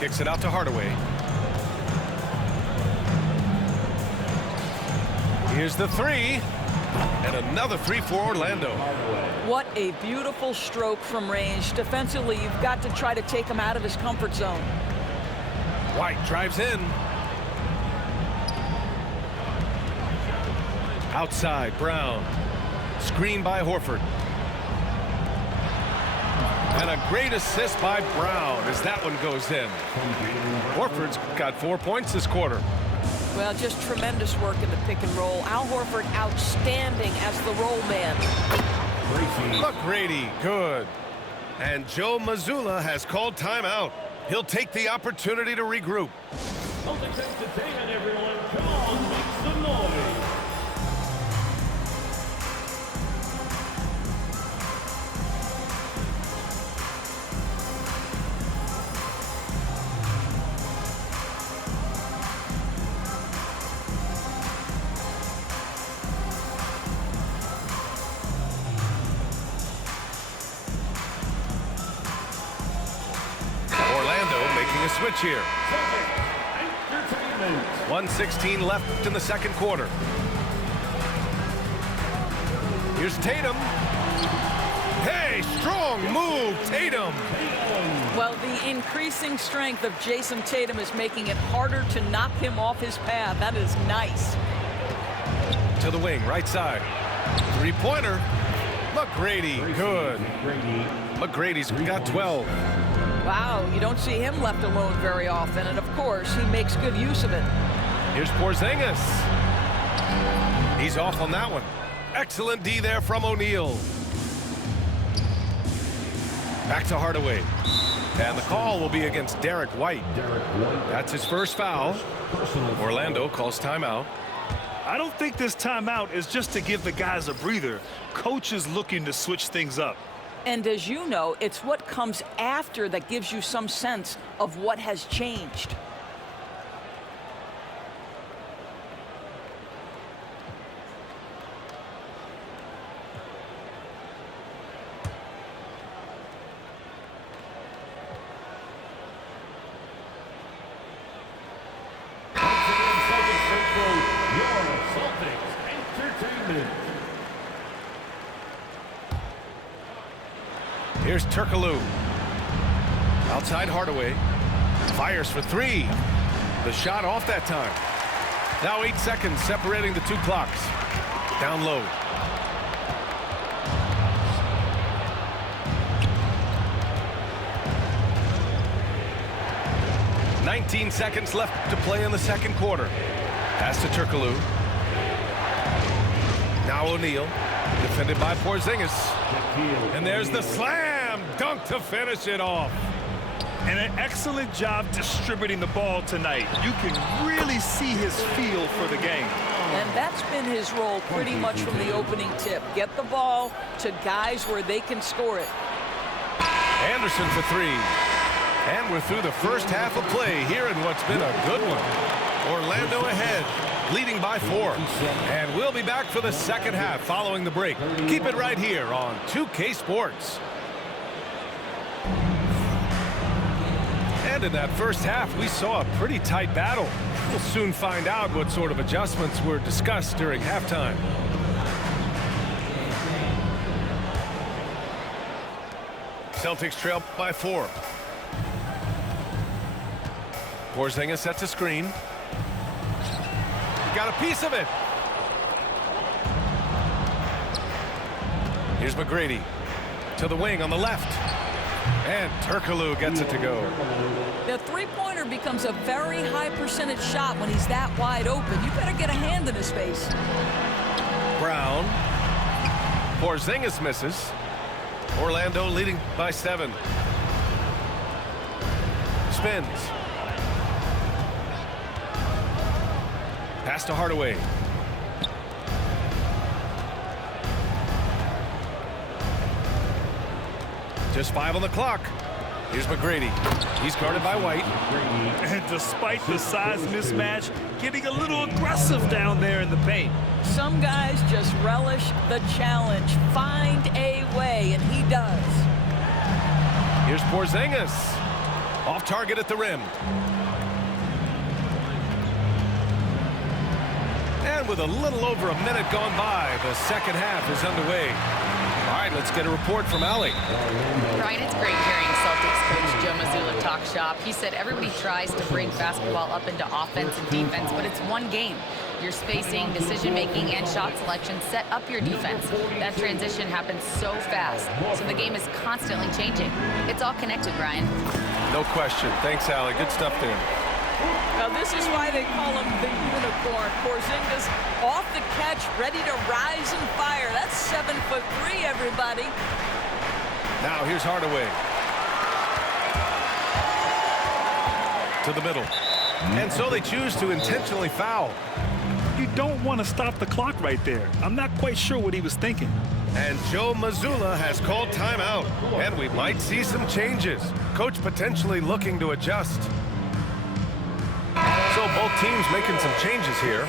Kicks it out to Hardaway. Here's the three. And another three for Orlando. What a beautiful stroke from range. Defensively, you've got to try to take him out of his comfort zone. White drives in. Outside, Brown. Screen by Horford. And a great assist by Brown as that one goes in. Horford's got 4 points this quarter. Well, just tremendous work in the pick and roll. Al Horford outstanding as the roll man. McGrady, good. And Joe Mazzulla has called timeout. He'll take the opportunity to regroup. Celtics entertainment, everyone. Come on, make some noise. Switch here. 1:16 left in the second quarter. Here's Tatum. Hey, strong move, Tatum. Well, the increasing strength of Jason Tatum is making it harder to knock him off his path. That is nice. To the wing, right side. Three-pointer. McGrady, good. McGrady's got 12. Wow, you don't see him left alone very often, and of course, he makes good use of it. Here's Porzingis. He's off on that one. Excellent D there from O'Neal. Back to Hardaway. And the call will be against Derek White. That's his first foul. Orlando calls timeout. I don't think this timeout is just to give the guys a breather. Coach is looking to switch things up. And as you know, it's what comes after that gives you some sense of what has changed. Here's Turkoglu. Outside Hardaway. Fires for three. The shot off that time. Now 8 seconds separating the two clocks. Down low. "19 seconds left to play in the second quarter. Pass to Turkoglu. Now O'Neal. Defended by Porzingis. And there's the slam dunk to finish it off. And an excellent job distributing the ball tonight. You can really see his feel for the game. And that's been his role pretty much from the opening tip. Get the ball to guys where they can score it. Anderson for three. And we're through the first half of play here in what's been a good one. Orlando ahead, leading by 4. And we'll be back for the second half following the break. Keep it right here on 2K Sports. And in that first half, we saw a pretty tight battle. We'll soon find out what sort of adjustments were discussed during halftime. Celtics trail by 4. Porzingis sets a screen. He got a piece of it. Here's McGrady to the wing on the left. And Turkoglu gets it to go. The three-pointer becomes a very high percentage shot when he's that wide open. You better get a hand in his face. Brown. Porzingis misses. Orlando leading by 7. Spins. Pass to Hardaway. Just 5 on the clock. Here's McGrady. He's guarded by White. And despite the size mismatch, getting a little aggressive down there in the paint. Some guys just relish the challenge. Find a way, and he does. Here's Porzingis. Off target at the rim. And with a little over a minute gone by, the second half is underway. All right, let's get a report from Allie. Brian, it's great hearing Celtics coach Joe Mazzulla talk shop. He said everybody tries to bring basketball up into offense and defense, but it's one game. Your spacing, decision-making, and shot selection set up your defense. That transition happens so fast, so the game is constantly changing. It's all connected, Brian. No question. Thanks, Allie. Good stuff there. Now, this is why they call him the unicorn. Porzingis off the catch, ready to rise and fire. That's 7'3", everybody. Now here's Hardaway. To the middle. And so they choose to intentionally foul. You don't want to stop the clock right there. I'm not quite sure what he was thinking. And Joe Mazzulla has called timeout. And we might see some changes. Coach potentially looking to adjust. So both teams making some changes here.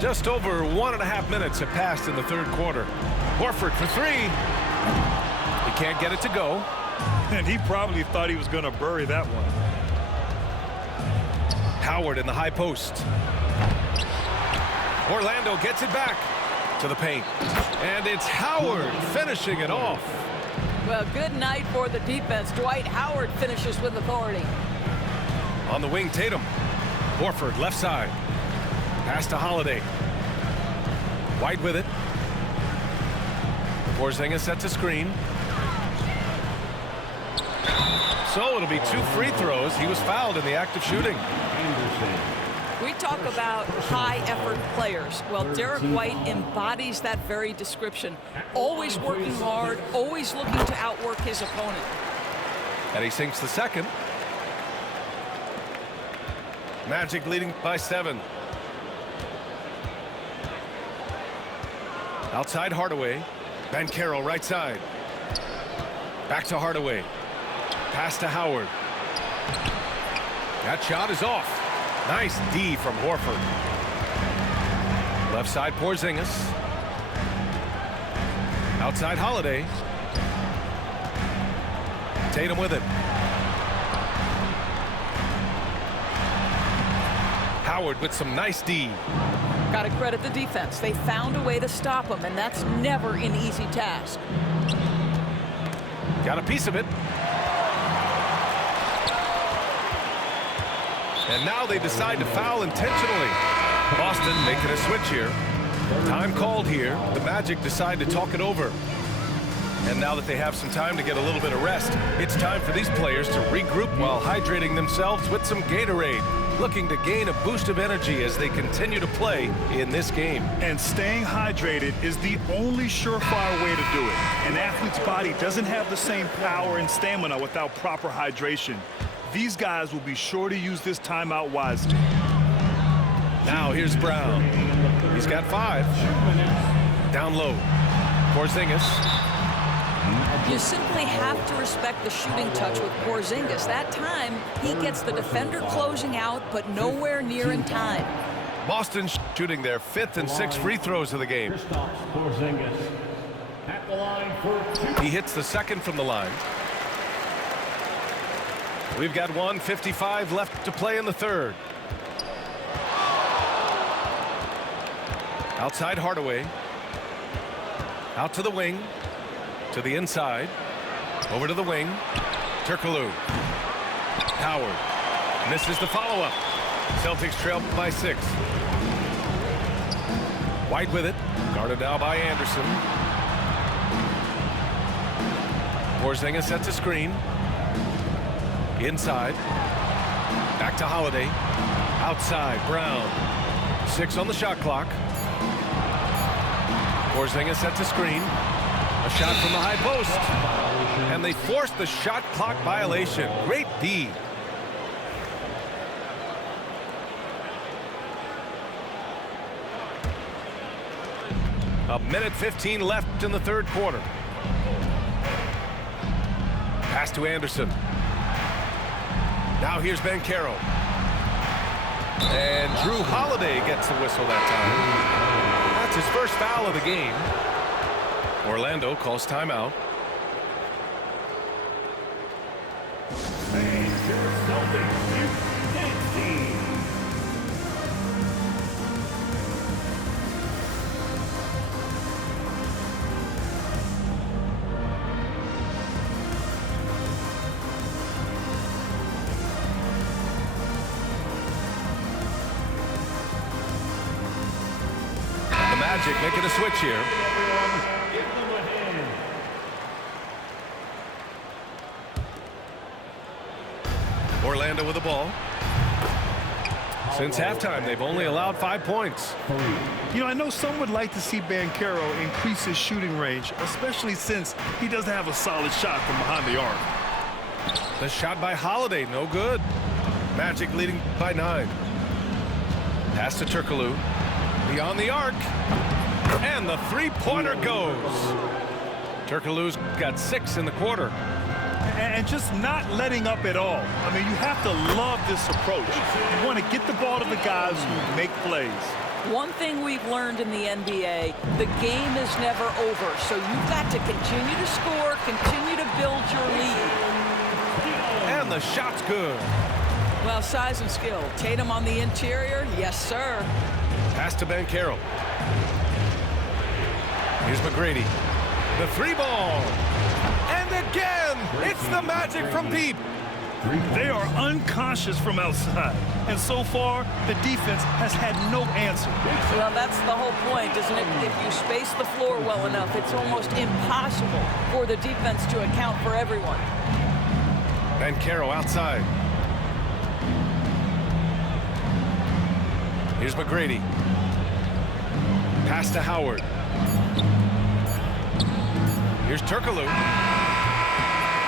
Just over 1.5 minutes have passed in the third quarter. Horford for three. He can't get it to go. And he probably thought he was going to bury that one. Howard in the high post. Orlando gets it back to the paint. And it's Howard finishing it off. Well, good night for the defense. Dwight Howard finishes with authority. On the wing, Tatum. Horford left side. Pass to Holiday. White with it. Porzingis sets a screen. So it'll be 2 free throws. He was fouled in the act of shooting. We talk about high-effort players. Well, Derek White embodies that very description. Always working hard, always looking to outwork his opponent. And he sinks the second. Magic leading by 7. Outside Hardaway. Banchero right side. Back to Hardaway. Pass to Howard. That shot is off. Nice D from Horford. Left side Porzingis. Outside Holiday. Tatum with it. Howard with some nice D. Got to credit the defense. They found a way to stop him, and that's never an easy task. Got a piece of it. And now they decide to foul intentionally. Boston making a switch here. Time called here. The Magic decide to talk it over. And now that they have some time to get a little bit of rest, it's time for these players to regroup while hydrating themselves with some Gatorade, looking to gain a boost of energy as they continue to play in this game. And staying hydrated is the only surefire way to do it. An athlete's body doesn't have the same power and stamina without proper hydration. These guys will be sure to use this timeout wisely. Now here's Brown. He's got 5. Down low. Porzingis. You simply have to respect the shooting touch with Porzingis. That time, he gets the defender closing out, but nowhere near in time. Boston shooting their 5th and 6th free throws of the game. He hits the second from the line. We've got 1:55 left to play in the third. Outside Hardaway. Out to the wing. To the inside. Over to the wing. Turkoglu. Howard. Misses the follow-up. Celtics trail by 6. White with it. Guarded now by Anderson. Porzingis sets a screen. Inside. Back to Holiday. Outside. Brown. 6 on the shot clock. Porzingis sets a screen. A shot from the high post. And they force the shot clock violation. Great D. A minute 15 left in the third quarter. Pass to Anderson. Now here's Banchero. And Drew Holiday gets the whistle that time. That's his first foul of the game. Orlando calls timeout. And your Celtics is dancing. The Magic making a switch here. Give them a hand. Orlando with the ball. Since halftime, they've only allowed 5 points. You know, I know some would like to see Banchero increase his shooting range, especially since he doesn't have a solid shot from behind the arc. The shot by Holiday, no good. Magic leading by 9. Pass to Turkoglu. Beyond the arc. And the three-pointer goes. Turkoglu's got 6 in the quarter. And just not letting up at all. I mean, you have to love this approach. You want to get the ball to the guys who make plays. One thing we've learned in the NBA, the game is never over. So you've got to continue to score, continue to build your lead. And the shot's good. Well, size and skill. Tatum on the interior, yes, sir. Pass to Banchero. Here's McGrady. The 3-ball. And again, it's the Magic from deep. They are unconscious from outside. And so far, the defense has had no answer. Well, that's the whole point, isn't it? If you space the floor well enough, it's almost impossible for the defense to account for everyone. Banchero outside. Here's McGrady. Pass to Howard. Here's Turkoglu.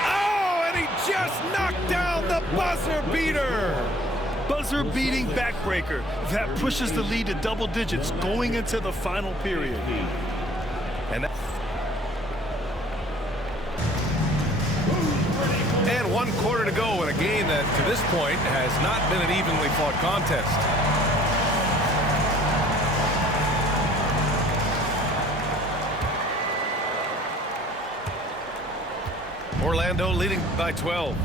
Oh, and he just knocked down the buzzer beater. Buzzer-beating backbreaker that pushes the lead to double digits going into the final period. And 1 quarter to go in a game that, to this point, has not been an evenly fought contest. Orlando leading by 12.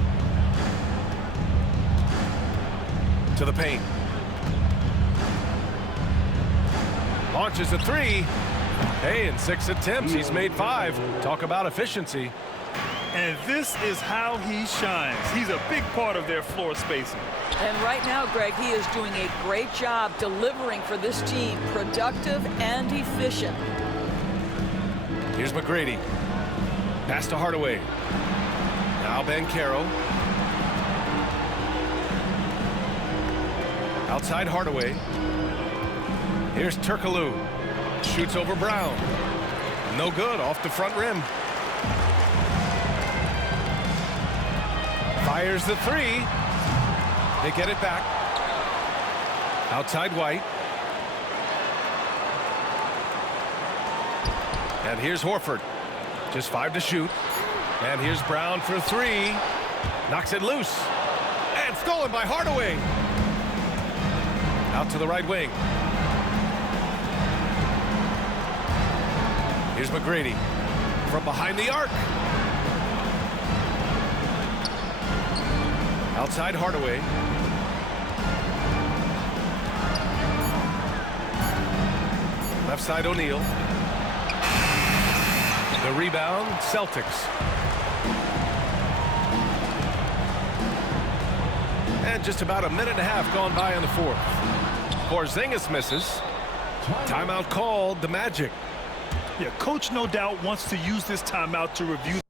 To the paint. Launches a 3. Hey, in 6 attempts, he's made 5. Talk about efficiency. And this is how he shines. He's a big part of their floor spacing. And right now, Greg, he is doing a great job delivering for this team, productive and efficient. Here's McGrady. Pass to Hardaway. Now Banchero. Outside Hardaway. Here's Turkoglu. Shoots over Brown. No good, off the front rim. Fires the 3. They get it back. Outside White. And here's Horford. Just 5 to shoot. And here's Brown for 3. Knocks it loose. And stolen by Hardaway. Out to the right wing. Here's McGrady. From behind the arc. Outside Hardaway. Left side O'Neal. The rebound, Celtics. And just about a minute and a half gone by in the 4th. Porzingis misses. Timeout called, the Magic. Yeah, coach no doubt wants to use this timeout to review